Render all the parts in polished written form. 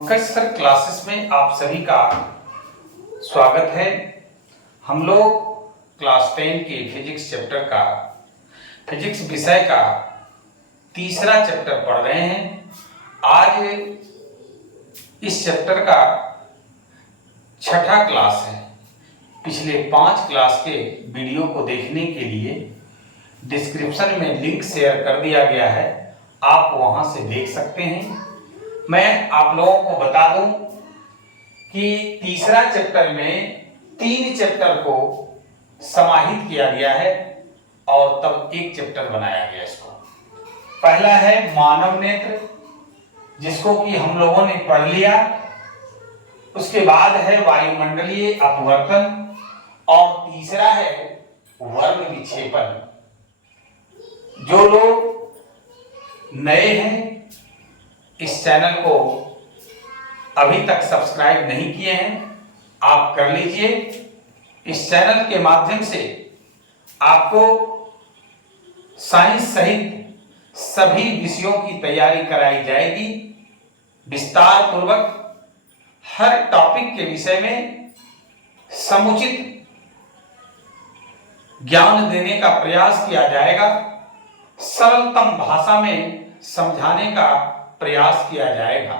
Sir classes में आप सभी का स्वागत है। हम लोग क्लास 10 के फिजिक्स चैप्टर का फिजिक्स विषय का तीसरा चैप्टर पढ़ रहे हैं। आज इस चैप्टर का छठा क्लास है। पिछले 5 क्लास के वीडियो को देखने के लिए डिस्क्रिप्शन में लिंक शेयर कर दिया गया है, आप वहां से देख सकते हैं। मैं आप लोगों को बता दूं कि तीसरा चैप्टर में 3 चैप्टर को समाहित किया गया है और तब एक चैप्टर बनाया गया इसको। पहला है मानव नेत्र, जिसको कि हम लोगों ने पढ़ लिया। उसके बाद है वायुमंडलीय अपवर्तन और तीसरा है वर्ण विक्षेपण। जो लोग नए हैं, इस चैनल को अभी तक सब्सक्राइब नहीं किए हैं, आप कर लीजिए। इस चैनल के माध्यम से आपको साइंस सहित सभी विषयों की तैयारी कराई जाएगी। विस्तार पूर्वक हर टॉपिक के विषय में समुचित ज्ञान देने का प्रयास किया जाएगा। सरलतम भाषा में समझाने का प्रयास किया जाएगा।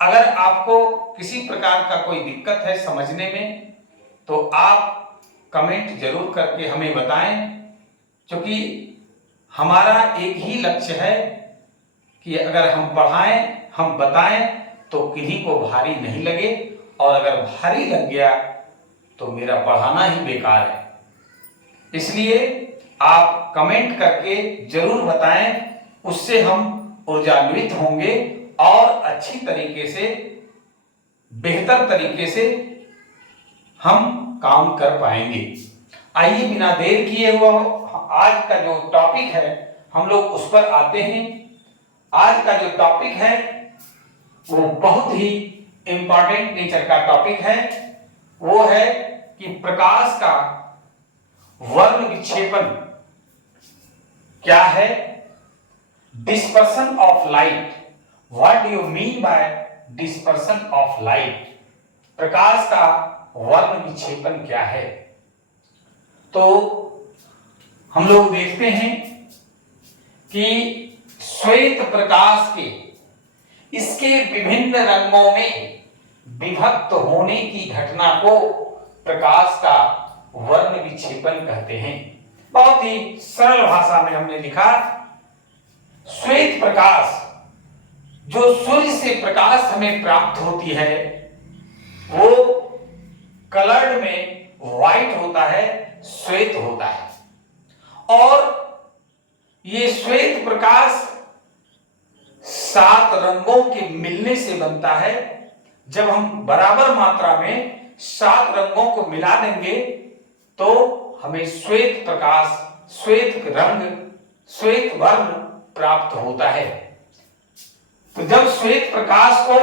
अगर आपको किसी प्रकार का कोई दिक्कत है समझने में, तो आप कमेंट जरूर करके हमें बताएं, क्योंकि हमारा एक ही लक्ष्य है कि अगर हम पढ़ाएं, हम बताएं तो किन्हीं को भारी नहीं लगे, और अगर भारी लग गया तो मेरा पढ़ाना ही बेकार है। इसलिए आप कमेंट करके जरूर बताएं, उससे हम ऊर्जान्वित होंगे और अच्छी तरीके से, बेहतर तरीके से हम काम कर पाएंगे। आइए बिना देर किए हुए आज का जो टॉपिक है हम लोग उस पर आते हैं। आज का जो टॉपिक है वो बहुत ही इंपॉर्टेंट नेचर का टॉपिक है। वो है कि प्रकाश का वर्ण विक्षेपण क्या है। Dispersion of light. What do you mean by dispersion of light? प्रकाश का वर्ण विक्षेपण क्या है। तो हम लोग देखते हैं कि श्वेत प्रकाश के इसके विभिन्न रंगों में विभक्त होने की घटना को प्रकाश का वर्ण विक्षेपण कहते हैं। बहुत ही सरल भाषा में हमने लिखा, श्वेत प्रकाश, जो सूर्य से प्रकाश हमें प्राप्त होती है, वो कलर्ड में व्हाइट होता है, श्वेत होता है। और ये श्वेत प्रकाश 7 रंगों के मिलने से बनता है। जब हम बराबर मात्रा में 7 रंगों को मिला देंगे तो हमें श्वेत प्रकाश, श्वेत रंग, श्वेत वर्ण प्राप्त होता है। तो जब श्वेत प्रकाश को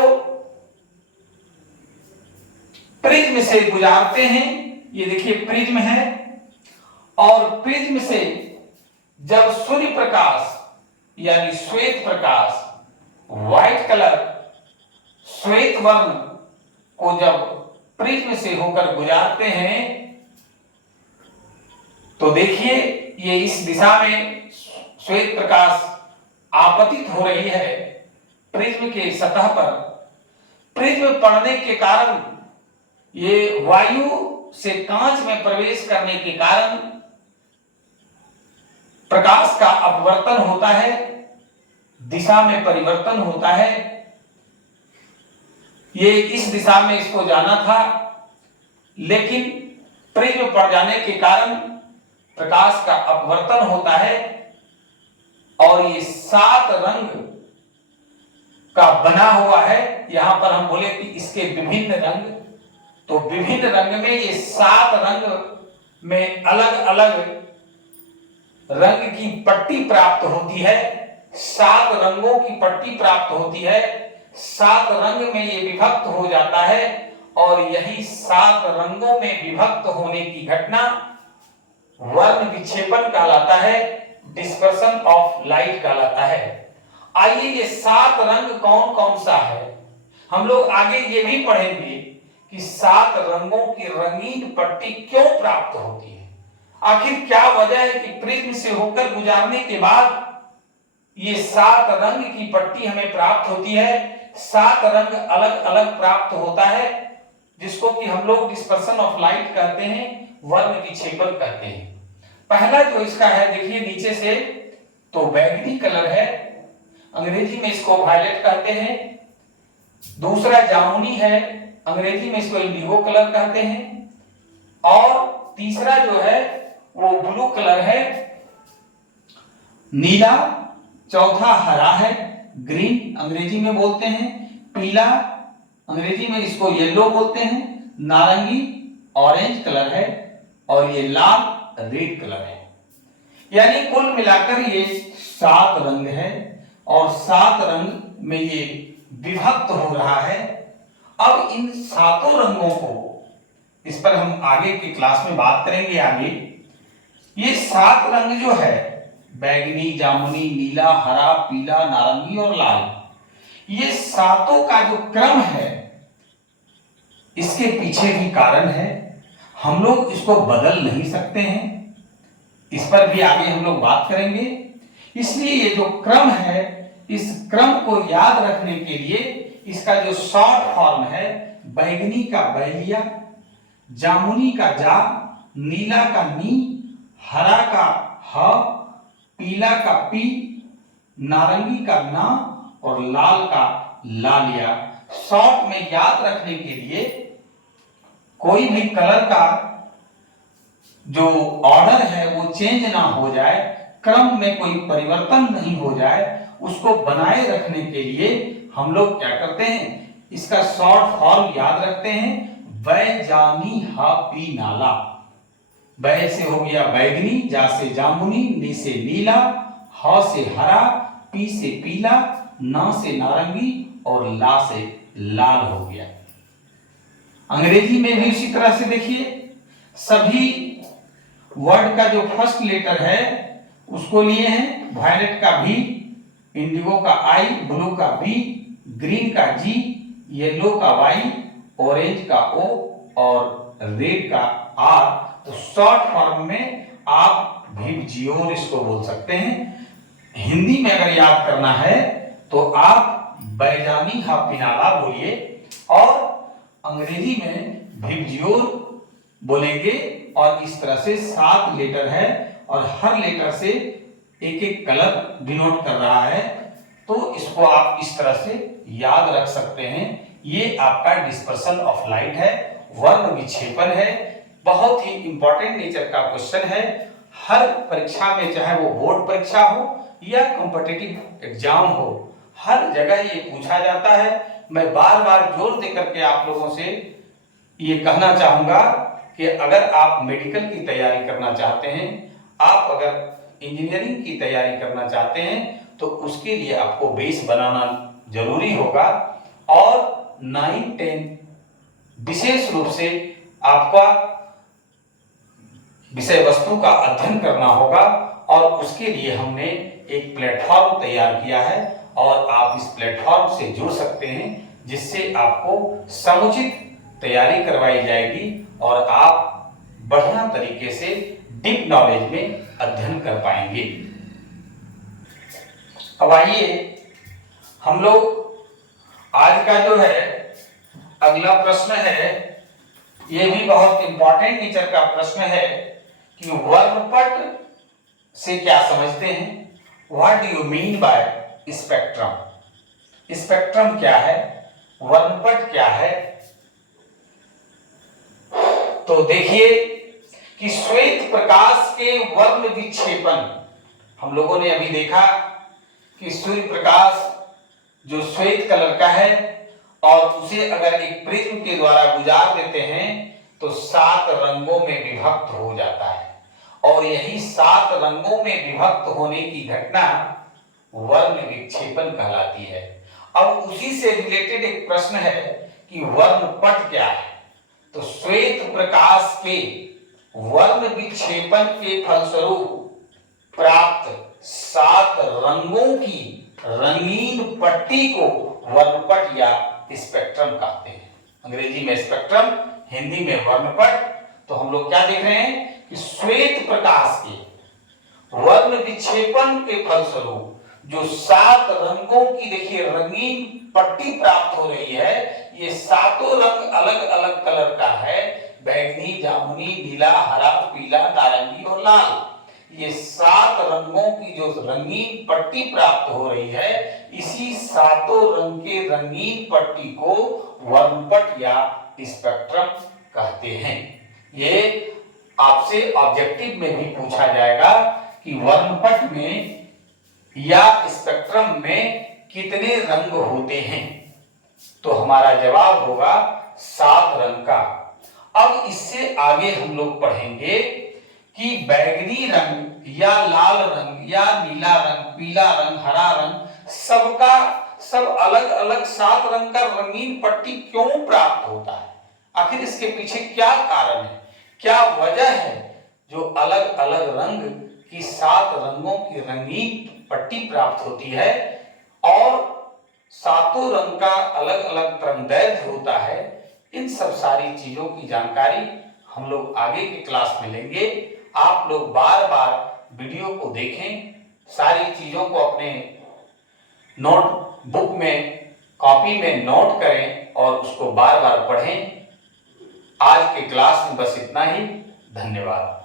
प्रिज्म से गुजारते हैं, ये देखिए प्रिज्म है, और प्रिज्म से जब सूर्य प्रकाश यानी श्वेत प्रकाश, व्हाइट कलर, श्वेत वर्ण को जब प्रिज्म से होकर गुजारते हैं, तो देखिए ये इस दिशा में श्वेत प्रकाश आपतित हो रही है प्रिज्म के सतह पर। प्रिज्म पड़ने के कारण, ये वायु से कांच में प्रवेश करने के कारण प्रकाश का अपवर्तन होता है, दिशा में परिवर्तन होता है। ये इस दिशा में इसको जाना था, लेकिन प्रिज्म पड़ जाने के कारण प्रकाश का अपवर्तन होता है और ये 7 रंग का बना हुआ है। यहां पर हम बोले कि इसके विभिन्न रंग, तो विभिन्न रंग में ये 7 रंग में अलग अलग रंग की पट्टी प्राप्त होती है। 7 रंगों की पट्टी प्राप्त होती है, 7 रंग में ये विभक्त हो जाता है, और यही 7 रंगों में विभक्त होने की घटना वर्ण विक्षेपण कहलाता है, डिस्पर्शन ऑफ लाइट कहलाता है। आइए ये 7 रंग कौन कौन सा है। हम लोग आगे ये भी पढ़ेंगे कि 7 रंगों की रंगीन पट्टी क्यों प्राप्त होती है, आखिर क्या वजह है कि प्रिज्म से होकर गुजारने के बाद ये 7 रंग की पट्टी हमें प्राप्त होती है। 7 रंग अलग अलग प्राप्त होता है, जिसको कि हम लोग डिस्पर्सन ऑफ लाइट कहते हैं, वर्ण विक्षेपण कहते हैं। पहला जो इसका है देखिए नीचे से, तो बैंगनी कलर है, अंग्रेजी में इसको वायलेट कहते हैं। दूसरा जामुनी है, अंग्रेजी में इसको इंडिगो कलर कहते हैं। और तीसरा जो है वो ब्लू कलर है, नीला। चौथा हरा है, ग्रीन अंग्रेजी में बोलते हैं। पीला अंग्रेजी में इसको येलो बोलते हैं। नारंगी ऑरेंज कलर है, और ये लाल रेड कलर है। यानी कुल मिलाकर ये 7 रंग है, और 7 रंग में ये विभक्त हो रहा है। अब इन 7 रंगों को, इस पर हम आगे की क्लास में बात करेंगे आगे। ये 7 रंग जो है, बैंगनी, जामुनी, नीला, हरा, पीला, नारंगी और लाल, ये 7 का जो क्रम है, इसके पीछे भी कारण है। हम लोग इसको बदल नहीं सकते हैं, इस पर भी आगे हम लोग बात करेंगे। इसलिए ये जो क्रम है, इस क्रम को याद रखने के लिए इसका जो शॉर्ट फॉर्म है, बैंगनी का बैलिया, जामुनी का जा, नीला का नी, हरा का ह, पीला का पी, नारंगी का ना और लाल का लालिया। शॉर्ट में याद रखने के लिए कोई भी कलर का जो ऑर्डर है वो चेंज ना हो जाए, क्रम में कोई परिवर्तन नहीं हो जाए, उसको बनाए रखने के लिए हम लोग क्या करते हैं, इसका शॉर्ट फॉर्म याद रखते हैं। बैजानी हा पी नाला। बै से हो गया बैगनी, जा से जामुनी, नी से नीला, ह से हरा, पी से पीला, ना से नारंगी और ला से लाल हो गया। अंग्रेजी में भी इसी तरह से देखिए, सभी वर्ड का जो फर्स्ट लेटर है उसको लिए हैं। वायलेट का भी, इंडिगो का आई, ब्लू का बी, ग्रीन का जी, येलो का वाई, ऑरेंज का ओ और रेड का आर। तो शॉर्ट फॉर्म में आप भिवजियोर इसको बोल सकते हैं। हिंदी में अगर याद करना है तो आप बैजानी हा पिनाला बोलिए, और अंग्रेजी में भिवजियोर बोलेंगे। और इस तरह से 7 लेटर है, और हर लेटर से एक एक कलर डिनोट कर रहा है, तो इसको आप इस तरह से याद रख सकते हैं। ये आपका डिस्पर्सन ऑफ लाइट है, वर्ण विक्षेपण है। बहुत ही इंपॉर्टेंट नेचर का क्वेश्चन है। हर परीक्षा में, चाहे वो बोर्ड परीक्षा हो या कॉम्पिटिटिव एग्जाम हो, हर जगह ये पूछा जाता है। मैं बार बार जोर देकर के आप लोगों से ये कहना चाहूंगा कि अगर आप मेडिकल की तैयारी करना चाहते हैं, आप अगर इंजीनियरिंग की तैयारी करना चाहते हैं, तो उसके लिए आपको बेस बनाना जरूरी होगा। और 9-10 विशेष रूप से आपका विषय वस्तु का अध्ययन करना होगा, और उसके लिए हमने एक प्लेटफॉर्म तैयार किया है, और आप इस प्लेटफॉर्म से जुड़ सकते हैं, जिससे आपको समुचित तैयारी करवाई जाएगी और आप बढ़िया तरीके से डीप नॉलेज में अध्ययन कर पाएंगे। अब आइए हम लोग आज का जो है अगला प्रश्न है, यह भी बहुत इंपॉर्टेंट नेचर का प्रश्न है कि वर्णपट से क्या समझते हैं। What do you mean by spectrum. Spectrum क्या है, वर्णपट क्या है। तो देखिए कि श्वेत प्रकाश के वर्ण विक्षेपण, हम लोगों ने अभी देखा कि सूर्य प्रकाश जो श्वेत कलर का है, और उसे अगर एक प्रिज्म के द्वारा गुजार देते हैं तो 7 रंगों में विभक्त हो जाता है, और यही 7 रंगों में विभक्त होने की घटना वर्ण विक्षेपण कहलाती है। अब उसी से रिलेटेड एक प्रश्न है कि वर्णपट क्या है। तो श्वेत प्रकाश के वर्ण विक्षेपण के फलस्वरूप प्राप्त 7 रंगों की रंगीन पट्टी को वर्णपट या स्पेक्ट्रम कहते हैं। अंग्रेजी में स्पेक्ट्रम, हिंदी में वर्णपट। तो हम लोग क्या देख रहे हैं कि श्वेत प्रकाश के वर्ण विक्षेपण के फलस्वरूप जो 7 रंगों की देखिए रंगीन पट्टी प्राप्त हो रही है, ये सातों रंग अलग अलग कलर का है, बैंगनी, जामुनी, नीला, हरा, पीला, नारंगी और लाल। ये 7 रंगों की जो रंगीन पट्टी प्राप्त हो रही है, इसी सातों रंग के रंगीन पट्टी को वर्णपट या स्पेक्ट्रम कहते हैं। ये आपसे ऑब्जेक्टिव में भी पूछा जाएगा कि वर्णपट में या स्पेक्ट्रम में कितने रंग होते हैं, तो हमारा जवाब होगा 7 रंग का। अब इससे आगे हम लोग पढ़ेंगे कि बैगनी रंग या लाल रंग या नीला रंग, पीला रंग, हरा रंग, सबका सब अलग अलग 7 रंग का रंगीन पट्टी क्यों प्राप्त होता है। आखिर इसके पीछे क्या कारण है, क्या वजह है जो अलग अलग रंग की 7 रंगों की रंगीन पट्टी प्राप्त होती है और सातों रंग का अलग अलग तरंगदैर्घ्य होता है। इन सब सारी चीजों की जानकारी हम लोग आगे की क्लास में लेंगे। आप लोग बार बार वीडियो को देखें, सारी चीजों को अपने नोटबुक में, कॉपी में नोट करें और उसको बार बार पढ़ें। आज के क्लास में बस इतना ही। धन्यवाद।